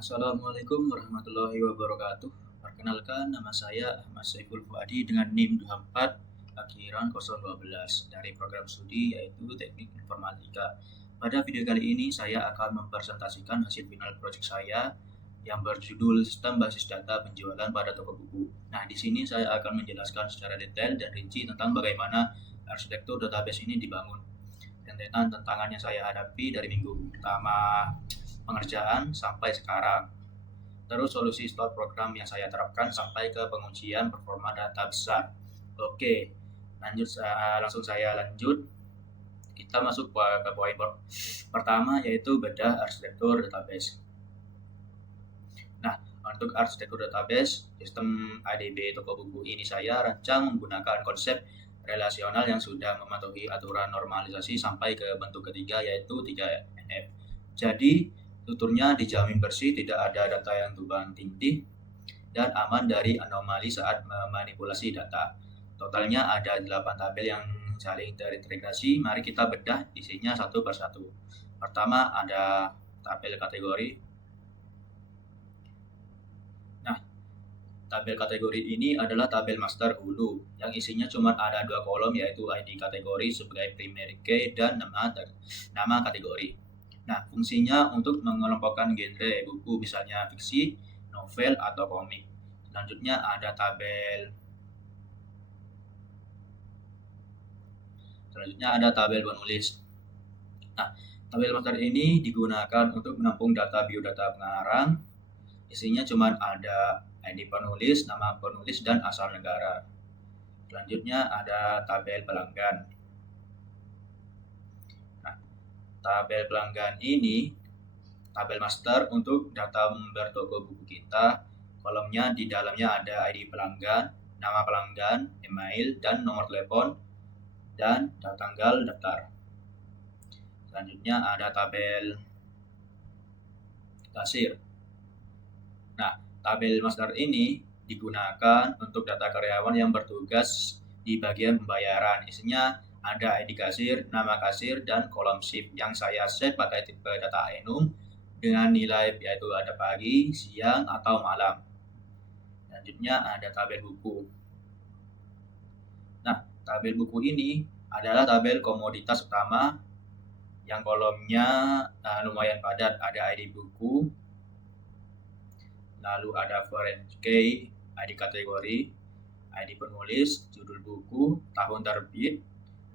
Assalamualaikum warahmatullahi wabarakatuh. Perkenalkan, nama saya Ahmad Saiful Fuadi dengan NIM 24 akhiran 012 dari program studi yaitu Teknik Informatika. Pada video kali ini saya akan mempresentasikan hasil final proyek saya yang berjudul Sistem Basis Data Penjualan pada Toko Buku. Nah, di sini saya akan menjelaskan secara detail dan rinci tentang bagaimana arsitektur database ini dibangun. Rentetan tantangan yang saya hadapi dari minggu pertama pengerjaan sampai sekarang. Terus solusi store program yang saya terapkan sampai ke pengujian performa data besar. Oke, langsung saya lanjut. Kita masuk ke poin pertama yaitu bedah arsitektur database. Nah, untuk arsitektur database, sistem ADB toko buku ini saya rancang menggunakan konsep relasional yang sudah mematuhi aturan normalisasi sampai ke bentuk ketiga yaitu 3NF. Jadi, tuturnya dijamin bersih, tidak ada data yang tumpang tindih, dan aman dari anomali saat memanipulasi data. Totalnya ada 8 tabel yang saling terintegrasi. Mari kita bedah isinya satu persatu. Pertama ada tabel kategori. Nah, tabel kategori ini adalah tabel master hulu yang isinya cuma ada 2 kolom yaitu ID kategori sebagai primary key dan nama kategori. Nah, fungsinya untuk mengelompokkan genre buku, misalnya fiksi, novel, atau komik. Selanjutnya ada tabel penulis. Nah, tabel master ini digunakan untuk menampung data biodata pengarang. Isinya cuma ada ID penulis, nama penulis, dan asal negara. Selanjutnya ada tabel pelanggan. Tabel pelanggan ini tabel master untuk data bertoko buku kita. Kolomnya di dalamnya ada ID pelanggan, nama pelanggan, email, dan nomor telepon, dan tanggal daftar. Selanjutnya ada tabel kasir. Nah, tabel master ini digunakan untuk data karyawan yang bertugas di bagian pembayaran. Isinya ada ID kasir, nama kasir, dan kolom shift yang saya save pakai tipe data enum dengan nilai yaitu ada pagi, siang, atau malam. Selanjutnya ada tabel buku. Nah, tabel buku ini adalah tabel komoditas utama yang kolomnya lumayan padat. Ada ID buku, lalu ada foreign key, ID kategori, ID penulis, judul buku, tahun terbit,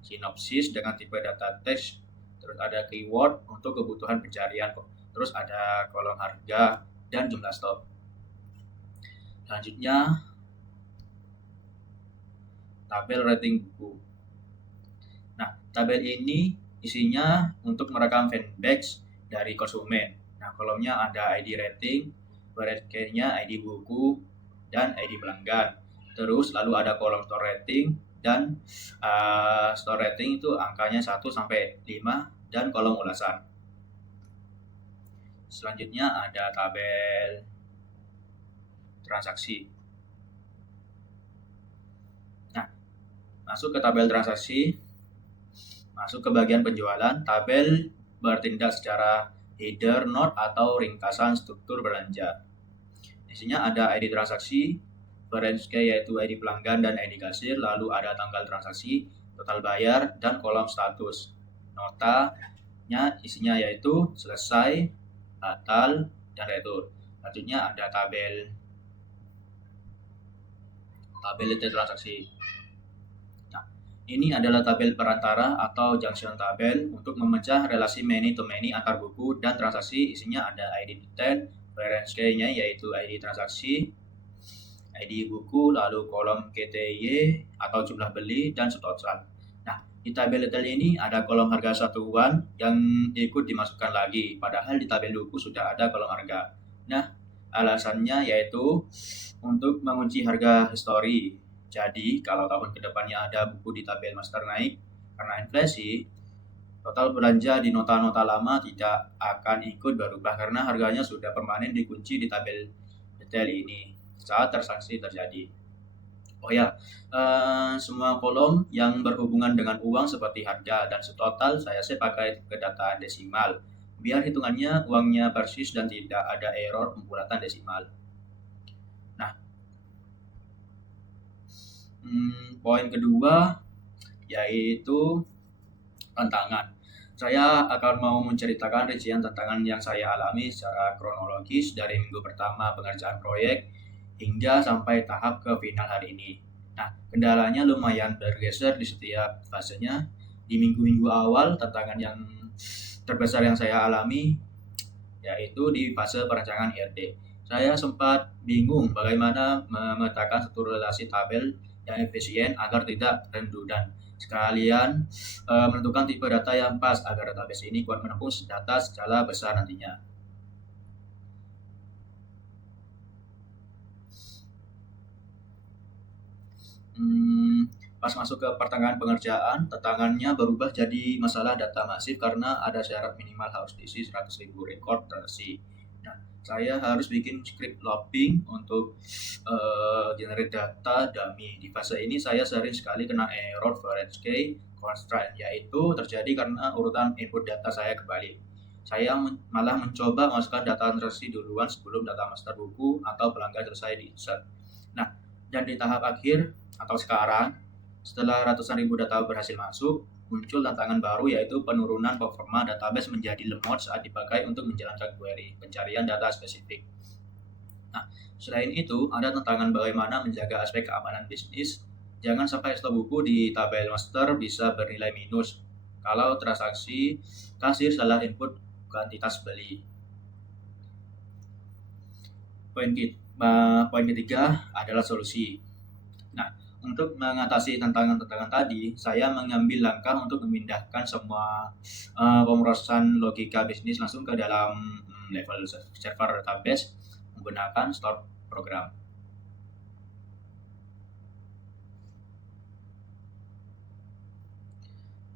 sinopsis dengan tipe data teks, terus ada keyword untuk kebutuhan pencarian, terus ada kolom harga dan jumlah stok. Selanjutnya tabel rating buku. Nah, tabel ini isinya untuk merekam fanbase dari konsumen. Nah, kolomnya ada ID rating, key-nya ID buku, dan ID pelanggan. Terus lalu ada kolom store rating, dan store rating itu angkanya 1 sampai 5 dan kolom ulasan. Selanjutnya ada tabel transaksi. Nah, masuk ke tabel transaksi, masuk ke bagian penjualan. Tabel bertindak secara header, note, atau ringkasan struktur belanja. Isinya ada ID transaksi, reference key yaitu ID pelanggan dan ID kasir, lalu ada tanggal transaksi, total bayar, dan kolom status. Notanya isinya yaitu selesai, batal, dan retur. Selanjutnya ada tabel detail transaksi. Nah, ini adalah tabel perantara atau junction tabel untuk memecah relasi many to many antar buku dan transaksi. Isinya ada ID detail, reference key-nya yaitu ID transaksi, ID buku, lalu kolom KTY atau jumlah beli, dan total. Nah, di tabel detail ini ada kolom harga satuan yang ikut dimasukkan lagi, padahal di tabel buku sudah ada kolom harga. Nah, alasannya yaitu untuk mengunci harga histori. Jadi, kalau tahun kedepannya ada buku di tabel master naik karena inflasi, total belanja di nota-nota lama tidak akan ikut berubah karena harganya sudah permanen dikunci di tabel detail ini saat transaksi terjadi. Oh ya, semua kolom yang berhubungan dengan uang seperti harga dan subtotal saya pakai ke data desimal biar hitungannya uangnya persis dan tidak ada error pembulatan desimal. Nah, poin kedua yaitu tantangan. Saya akan mau menceritakan rincian tantangan yang saya alami secara kronologis dari minggu pertama pengerjaan proyek hingga sampai tahap ke final hari ini. Nah, kendalanya lumayan bergeser di setiap fasenya. Di minggu-minggu awal, tantangan yang terbesar yang saya alami yaitu di fase perancangan IRD. Saya sempat bingung bagaimana memetakan satu relasi tabel yang efisien agar tidak redundan. Sekalian menentukan tipe data yang pas agar database ini kuat menampung data skala besar nantinya. Pas masuk ke pertengahan pengerjaan, tantangannya berubah jadi masalah data masif karena ada syarat minimal harus diisi 100.000 rekor transaksi. Nah, saya harus bikin script looping untuk generate data dummy. Di fase ini saya sering sekali kena error variance key constraint, yaitu terjadi karena urutan input data saya kebalik. Saya malah mencoba memasukkan data transaksi duluan sebelum data master buku atau pelanggan selesai di insert. Nah, dan di tahap akhir atau sekarang, setelah ratusan ribu data berhasil masuk, muncul tantangan baru yaitu penurunan performa database menjadi lemot saat dipakai untuk menjalankan query pencarian data spesifik. Nah, selain itu, ada tantangan bagaimana menjaga aspek keamanan bisnis. Jangan sampai stok buku di tabel master bisa bernilai minus kalau transaksi kasir salah input kuantitas beli. Poin ketiga adalah solusi. Nah, untuk mengatasi tantangan-tantangan tadi, saya mengambil langkah untuk memindahkan semua pemrosesan logika bisnis langsung ke dalam level server database menggunakan store program.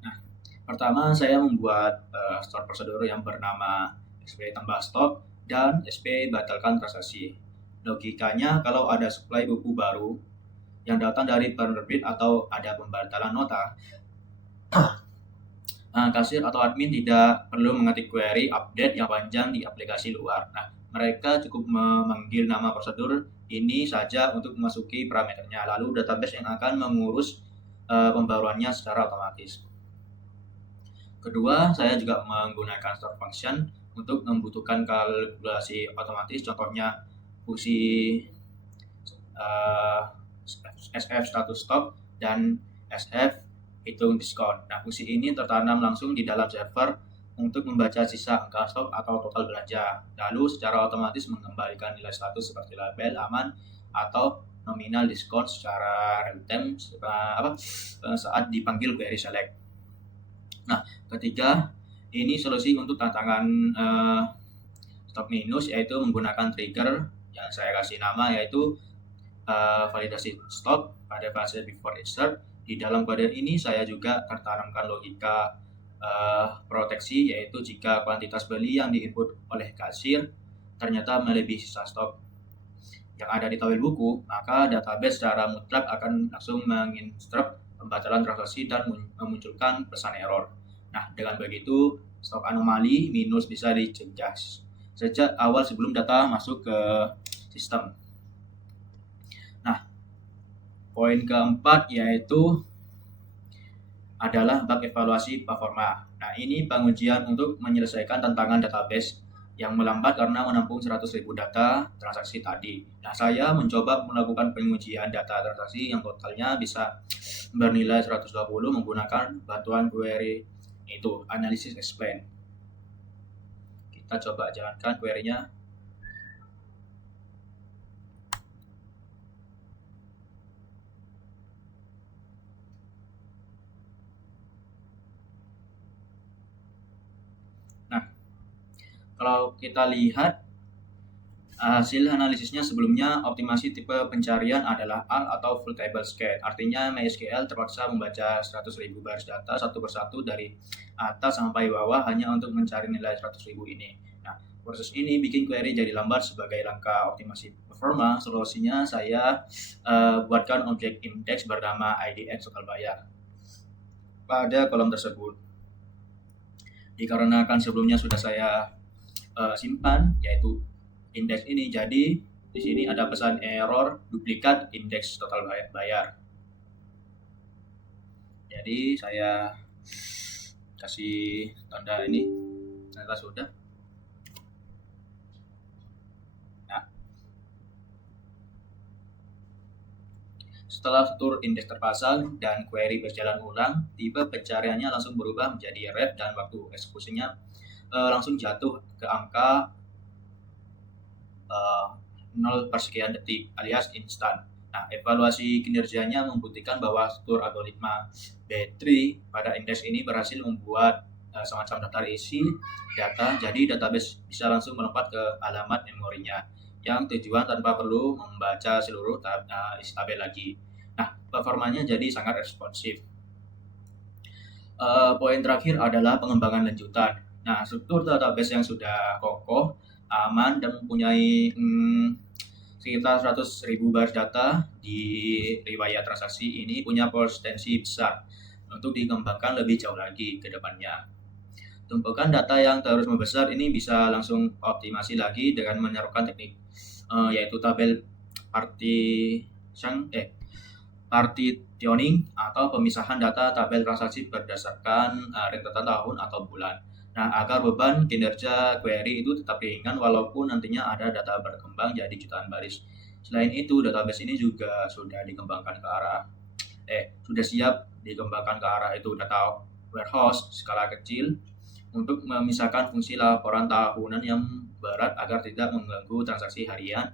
Nah, pertama saya membuat store prosedur yang bernama SP tambah stok dan SP batalkan transaksi. Logikanya kalau ada supply buku baru yang datang dari penerbit atau ada pembatalan nota, kasir atau admin tidak perlu mengetik query update yang panjang di aplikasi luar. Nah, mereka cukup memanggil nama prosedur ini saja untuk memasuki parameternya. Lalu database yang akan mengurus pembaruannya secara otomatis. Kedua, saya juga menggunakan store function untuk membutuhkan kalkulasi otomatis. Contohnya fungsi SF status stock dan SF hitung diskon. Nah, fungsi ini tertanam langsung di dalam server untuk membaca sisa angka stok atau total belanja. Lalu secara otomatis mengembalikan nilai status seperti label aman atau nominal diskon secara real time saat dipanggil query select. Nah, ketiga, ini solusi untuk tantangan stok minus yaitu menggunakan trigger yang saya kasih nama yaitu validasi stok pada fase before insert. Di dalam kode ini saya juga tertanamkan logika proteksi yaitu jika kuantitas beli yang diinput oleh kasir ternyata melebihi sisa stok yang ada di tabel buku, maka database secara mutlak akan langsung menginstruct pembatalan transaksi dan memunculkan pesan error. Nah, dengan begitu stok anomali minus bisa dicegah sejak awal sebelum data masuk ke sistem. Poin keempat yaitu adalah bug evaluasi performa. Nah, ini pengujian untuk menyelesaikan tantangan database yang melambat karena menampung 100.000 data transaksi tadi. Nah, saya mencoba melakukan pengujian data transaksi yang totalnya bisa bernilai 120 menggunakan bantuan query itu, analysis explain. Kita coba jalankan query-nya. Kalau kita lihat hasil analisisnya sebelumnya, optimasi tipe pencarian adalah AL atau full table scan. Artinya MySQL terpaksa membaca 100.000 baris data satu persatu dari atas sampai bawah hanya untuk mencari nilai 100.000 ini. Nah, proses ini bikin query jadi lambat. Sebagai langkah optimasi performa, solusinya saya buatkan objek index bernama IDX total bayar pada kolom tersebut. dikarenakan sebelumnya sudah saya simpan, yaitu indeks ini. Jadi di sini ada pesan error duplikat indeks total bayar. Jadi saya kasih tanda ini, ternyata sudah. Nah, setelah fitur indeks terpasang dan query berjalan ulang, tipe pencariannya langsung berubah menjadi ref dan waktu eksekusinya langsung jatuh ke angka 0 per sekian detik alias instan. Nah, evaluasi kinerjanya membuktikan bahwa struktur algoritma B3 pada indeks ini berhasil membuat semacam daftar isi data, jadi database bisa langsung melompat ke alamat memorinya yang tujuan tanpa perlu membaca seluruh isi tabel lagi. Nah, performanya jadi sangat responsif. Poin terakhir adalah pengembangan lanjutan. Nah, struktur database yang sudah kokoh, aman, dan mempunyai sekitar 100.000 baris data di riwayat transaksi ini punya potensi besar untuk dikembangkan lebih jauh lagi ke depannya. Tumpukan data yang terus membesar ini bisa langsung optimasi lagi dengan menerapkan teknik yaitu tabel partitioning atau pemisahan data tabel transaksi berdasarkan rentetan tahun atau bulan. Nah, agar beban kinerja query itu tetap ringan walaupun nantinya ada data berkembang jadi jutaan baris. Selain itu, database ini juga sudah dikembangkan ke arah sudah siap dikembangkan ke arah itu data warehouse skala kecil untuk memisahkan fungsi laporan tahunan yang berat agar tidak mengganggu transaksi harian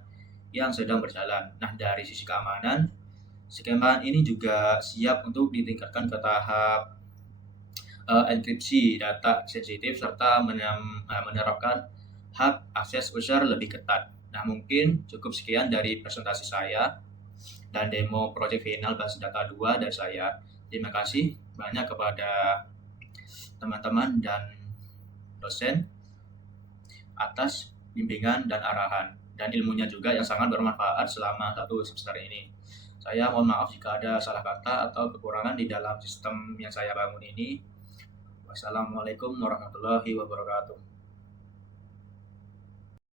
yang sedang berjalan. Nah, dari sisi keamanan, skema ini juga siap untuk ditingkatkan ke tahap enkripsi data sensitif serta menerapkan hak akses user lebih ketat. Nah, mungkin cukup sekian dari presentasi saya dan demo project final basis data 2 dari saya. Terima kasih banyak kepada teman-teman dan dosen atas bimbingan dan arahan dan ilmunya juga yang sangat bermanfaat selama 1 semester ini. Saya mohon maaf jika ada salah kata atau kekurangan di dalam sistem yang saya bangun ini. Wassalamualaikum warahmatullahi wabarakatuh.